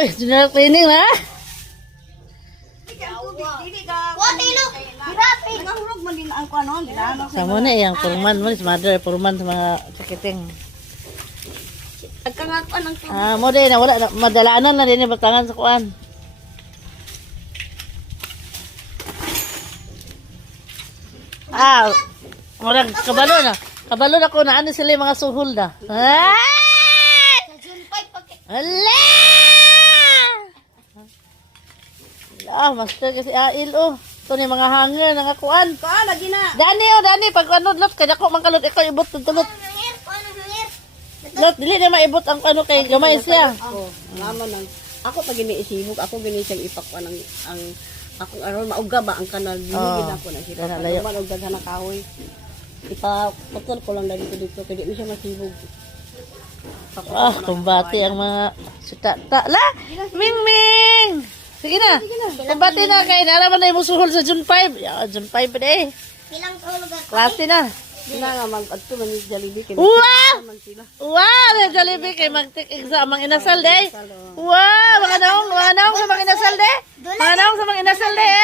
Uy, general cleaning na. Sa mo na iyang purman mo, mother purman sa mga sakiting. Mo din na wala madalanan na din batangan sa kuan. Murag kabalo na. Kabalo na ko na ano sila yung mga suhol na. Hala! Master kasi ail oh. Ito ni mga hanger nga kuan. Lagi na. Dani pag ano lot kaya ko man kalot ikaw ibot tulot. Lot dili na maibot ang ano kay gamay siya. Naman nang ako pag iniisibog, ako gani siyang ipakwan ang akong aron mauga ba ang kanal dinigid ako na sila. Naman og daghan na kahoy. Ipaputol ko lang dito kaya di siya masibog. Kumbati ang mga sutata. La! Ming! Sige na. Kumbati na kay nalaman na yung musuhol sa June 5. June 5 pa na eh. Ilang tulog ako. Klase na. Sila nga mag-adto man yung Jollibee kay Wow! man sila. Wow! Na Jollibee kay mag-take exam ang inasal day. Wow! Mga naong sa mga inasal day. Mga naong sa mga inasal day.